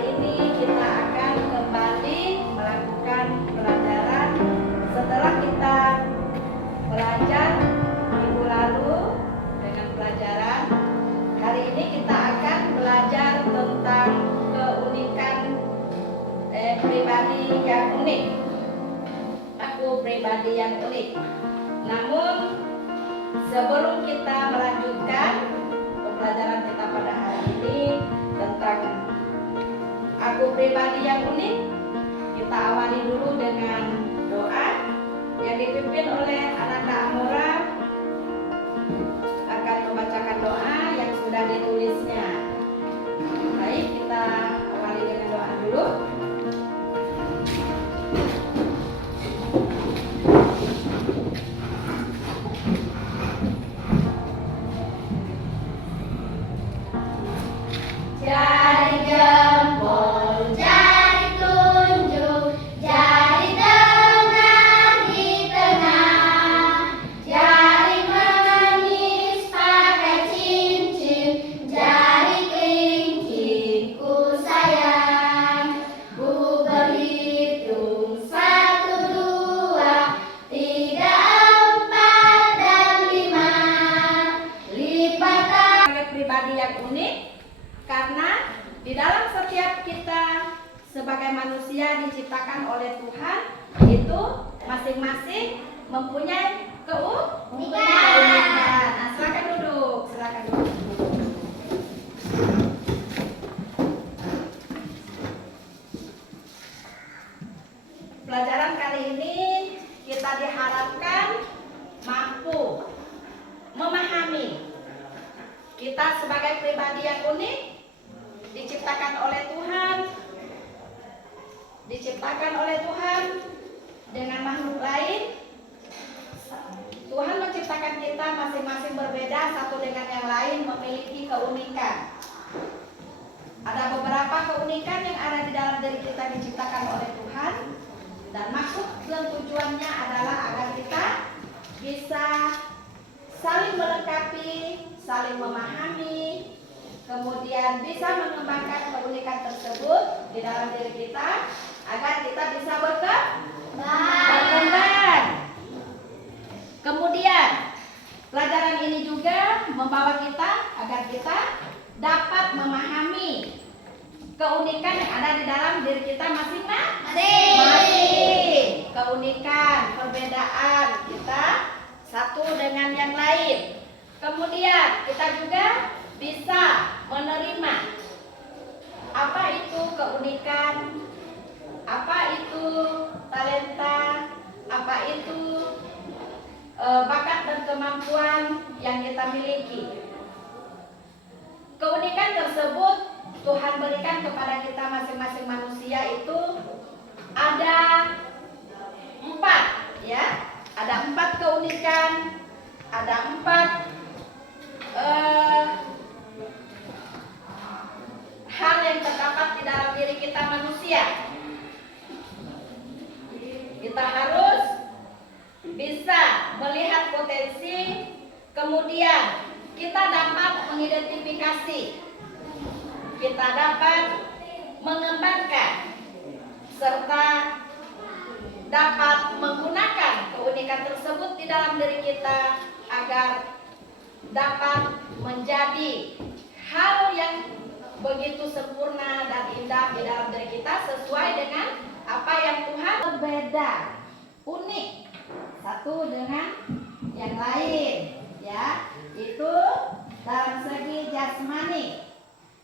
Hari ini kita akan kembali melakukan pelajaran setelah kita belajar minggu lalu dengan pelajaran. Hari ini kita akan belajar tentang keunikan pribadi yang unik. Aku pribadi yang unik. Namun sebelum kita melanjutkan pembelajaran kita pada hari ini tentang aku pribadi yang unik, kita awali dulu dengan doa yang dipimpin oleh Ananda Amora. Akan membacakan doa yang sudah ditulisnya. Baik, kita awali dengan doa dulu. Jari jempol, jari tunjuk, jari tengah di tengah, jari manis pakai cincin, jari kelingkingku sayang. Ku berhitung 1, 2, 3, 4, dan 5. Lipatan Sebagai pribadi yang unik, karena di dalam setiap kita sebagai manusia diciptakan oleh Tuhan itu masing-masing mempunyai keunikan. Nah, silakan duduk, silakan duduk. Pelajaran kali ini kita diharapkan mampu memahami kita sebagai pribadi yang unik, diciptakan oleh Tuhan dengan makhluk lain. Tuhan menciptakan kita masing-masing berbeda, satu dengan yang lain memiliki keunikan. Ada beberapa keunikan yang ada di dalam diri kita diciptakan oleh Tuhan, dan maksud dan tujuannya adalah agar kita bisa saling melengkapi, saling memahami, kemudian bisa mengembangkan keunikan tersebut di dalam diri kita agar kita bisa berkembang. Kemudian pelajaran ini juga membawa kita agar kita dapat memahami keunikan yang ada di dalam diri kita masing-masing. Keunikan, perbedaan kita satu dengan yang lain. Kemudian kita juga bisa menerima apa itu keunikan, apa itu talenta, apa itu bakat dan kemampuan yang kita miliki. Keunikan tersebut Tuhan berikan kepada kita masing-masing manusia itu ada 4, ya. Ada 4 keunikan, ada 4 hal yang terdapat di dalam diri kita manusia. Kita harus bisa melihat potensi, kemudian kita dapat mengidentifikasi, kita dapat mengembangkan, serta dapat menggunakan keunikan tersebut di dalam diri kita agar dapat menjadi hal yang begitu sempurna dan indah di dalam diri kita sesuai dengan apa yang Tuhan berbeda, unik satu dengan yang lain, ya, itu dalam segi jasmani.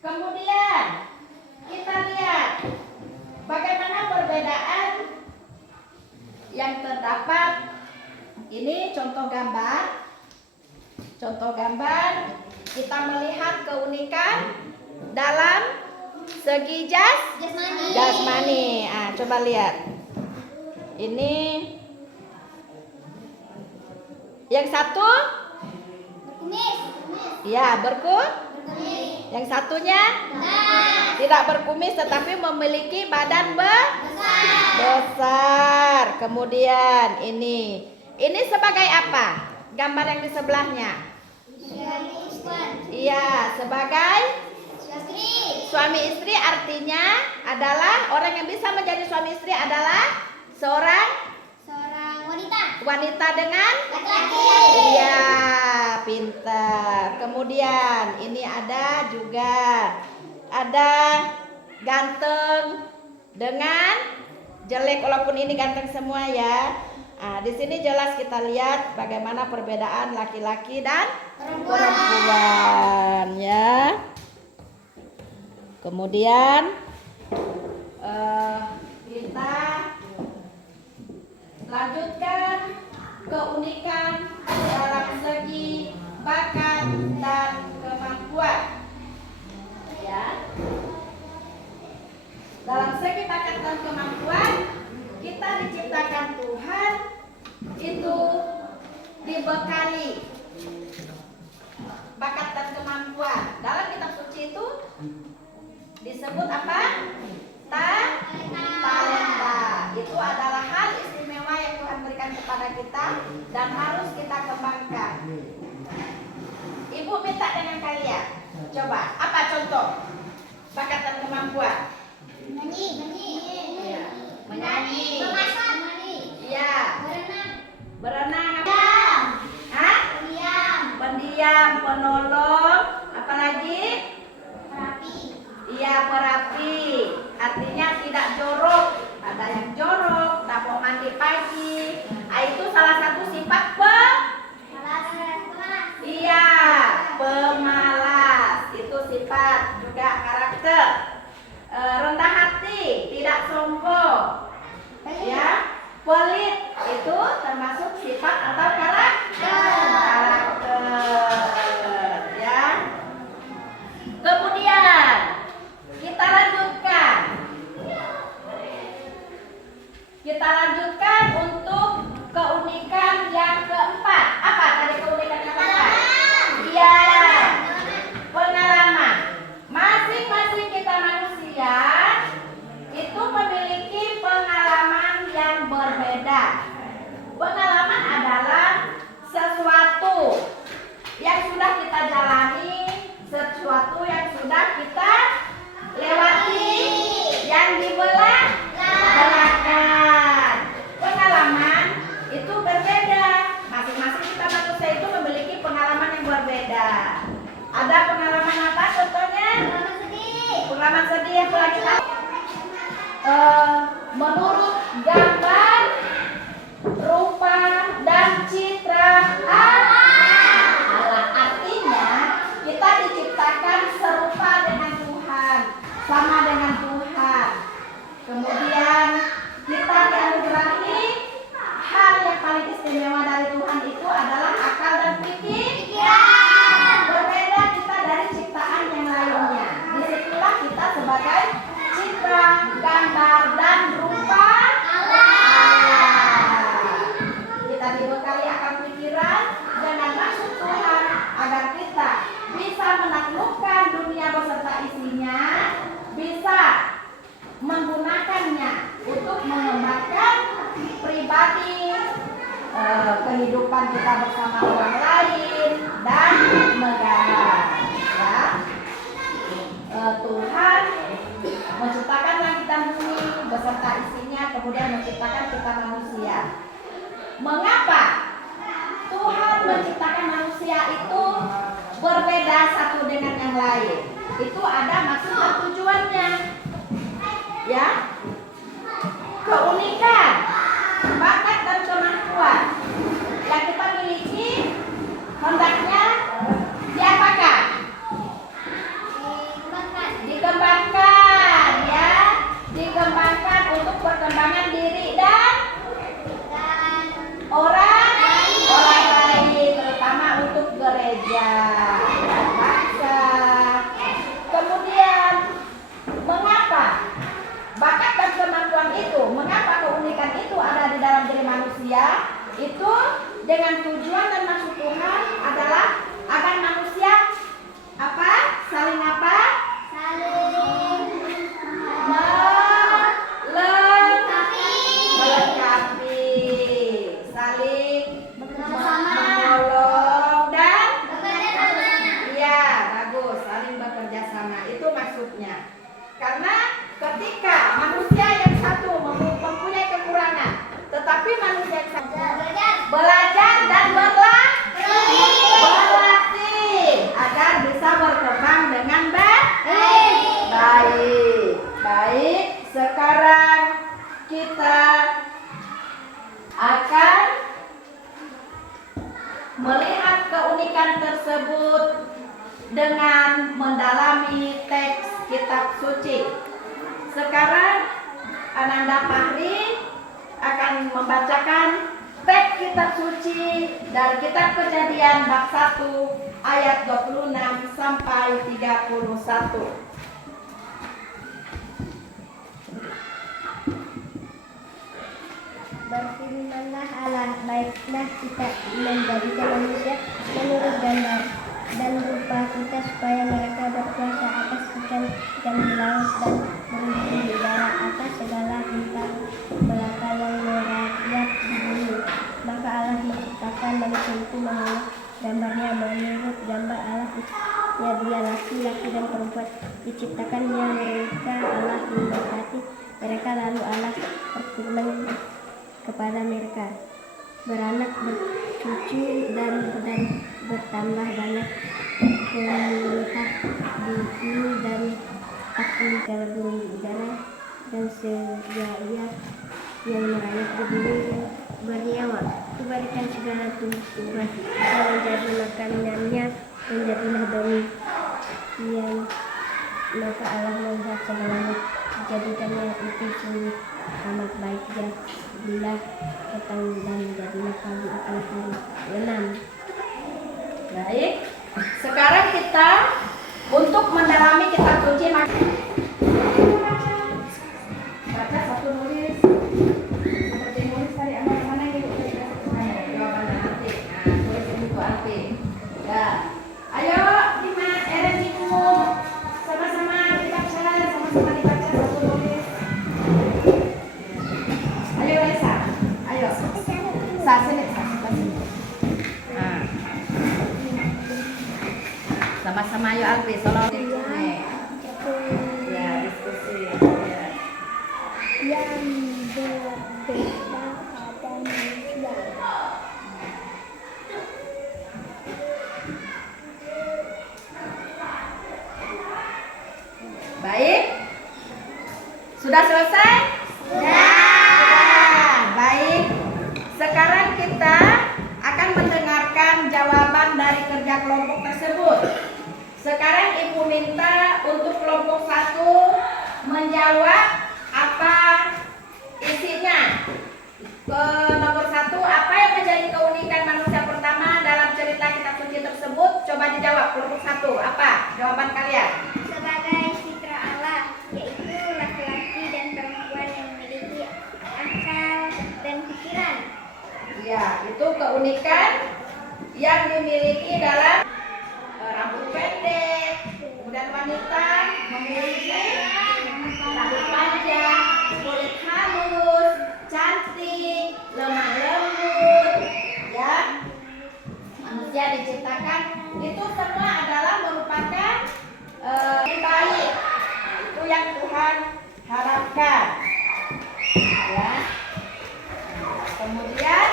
Kemudian kita lihat bagaimana perbedaan yang terdapat. Ini contoh gambar. Contoh gambar, kita melihat keunikan dalam segi jasmani. Coba lihat. Ini yang satu ya berkumis. Yang satunya tidak berkumis tetapi memiliki badan besar. Kemudian ini sebagai apa? Gambar yang di sebelahnya. Iya, sebagai Suami istri artinya adalah orang yang bisa menjadi suami istri adalah seorang wanita dengan laki-laki. iya, pintar. Kemudian ini ada juga ada ganteng dengan jelek, walaupun ini ganteng semua ya. Nah, di sini jelas kita lihat bagaimana perbedaan laki-laki dan perempuan ya. Kemudian kita lanjutkan keunikan dalam segi bakat dan kemampuan. Ya. Dalam segi bakat dan kemampuan, kita diciptakan Tuhan itu dibekali bakat dan kemampuan. Dalam kitab suci itu disebut apa? Talenta. Itu adalah hal istimewa yang Tuhan berikan kepada kita dan harus kita kembangkan. Ibu minta dengan kalian, coba apa contoh bakat dan kemampuan? Iya. Menyanyi. Memasak. Iya. Berenang. Diam. Hah? Pendiam, penolong, apalagi? Rapi. Iya, perapi. Artinya tidak jorok. Ada yang jorok, tak mau mandi pagi. Itu salah satu sifat iya, pemalas. Itu sifat juga karakter. Rendah hati, tidak sombong. Ya, pelit itu termasuk sifat atau karakter. Ya. Kemudian kita lanjutkan. Kita lanjutkan untuk keunikan yang keempat. Apa tadi keunikan yang keempat? Iya, pengalaman. Masing-masing kita manusia itu memiliki pengalaman yang berbeda. Pengalaman adalah sesuatu yang sudah kita jalani, sesuatu yang sudah kita lewati, yang dibelakangkan. Pengalaman itu berbeda. Masing-masing kita manusia itu memiliki pengalaman yang berbeda. Ada pengalaman apa contohnya? Pengalaman sedih yang telah kita menurut gambar, rupa, dan citra Allah. Artinya kita diciptakan serupa dengan Tuhan, sama dengan Tuhan. Kemudian kita dianugerahi hal yang paling istimewa dari Tuhan itu adalah akal dan pikiran. Berbeda kita dari ciptaan yang lainnya. Disitulah kita sebagai citra, gambar, dan rupa Allah. Kita dibekali akal pikiran dengan maksud Tuhan agar kita bisa menaklukkan dunia beserta isinya, bisa menggunakannya untuk mengembangkan pribadi, kehidupan kita bersama orang lain dan negara. Ya. Tuhan menciptakan langit dan bumi beserta isinya, kemudian menciptakan kita manusia. Mengapa Tuhan menciptakan manusia itu berbeda satu dengan yang lain? Itu ada maksud dan tujuannya. Ya, keunikan, bakat dan kemampuan yang kita miliki hendaknya diapakan? Dikembangkan, ya, dikembangkan untuk perkembangan diri dan orang lain, terutama untuk gereja dan bangsa. Kemudian Karena ketika manusia yang satu mempunyai kekurangan, tetapi manusia yang satu belajar dan berlatih agar bisa berkembang dengan baik. Baik. Sekarang kita akan melihat keunikan tersebut dengan mendalami teks kitab suci. Sekarang Ananda Fahri akan membacakan teks kitab suci dari kitab Kejadian bab 1 ayat 26 sampai 31. Berfirmanlah Allah, baiklah kita menjadikan manusia menurut gambar dan rupa kita supaya mereka berkuasa atas ikan di laut dan berhenti di darat atas segala bintang belaka yang merayap di bumi. Maka Allah menciptakan manusia itu menurut gambarnya, menurut gambar Allah ya dia laki-laki dan perempuan diciptakannya mereka. Allah memberkati mereka, lalu Allah berfirman kepada mereka, beranak, bercucu dan bertambah banyak, melihat bumi dan taklukkan burung udara dan segala yang merayap di bumi yang bernyawa. Kuberikan segala tumbuh-tumbuhan yang menjadi makanannya, menjadilah demikian. Maka Allah melihat segalanya dijadikannya itu sungguh amat baik. Jadilah petang dan jadilah pagi akan hari 6. Baik. Sekarang kita untuk mendalami kitab suci baca satu nulis. Seperti nulis tadi mana yang jawabannya nanti. Nah, tulis ini Bu Alfi. Ya. Ayo Dimas, Dimu. Sama-sama dibaca satu nulis. Ayo Lesa. Ayo. Sini. Nah. Sama-sama ayo Alfi, solo. Ya, diskusi. Ya. Yang berbeda pada manusia. Baik. Sudah selesai? Sudah. Baik. Sekarang kita akan mendengarkan jawaban dari kerja kelompok tersebut. Sekarang Ibu minta untuk kelompok 1 menjawab apa isinya. Nomor 1, apa yang menjadi keunikan manusia pertama dalam cerita kitab suci tersebut? Coba dijawab kelompok 1. Apa jawaban kalian? Sebagai citra Allah, yaitu laki-laki dan perempuan yang memiliki akal dan pikiran. Ya, itu keunikan yang dimiliki dalam rambut pendek, kemudian wanita memiliki rambut panjang, kulit halus, cantik, lemah lembut, ya. Manusia diciptakan itu semua adalah merupakan yang baik. Itu yang Tuhan harapkan, ya. Kemudian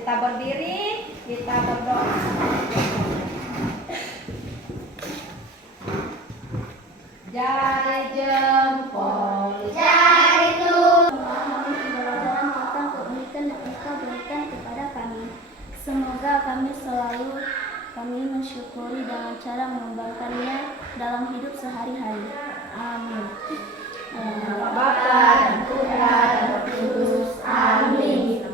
kita berdiri, kita berdoa. Jari jempol, Jari Tuhan, tentang keunikan yang Engkau berikan kepada kami. Semoga kami mensyukuri dengan cara mengembangkannya dalam hidup sehari-hari. Amin. Bapa dan Putra dan Roh Kudus. Amin.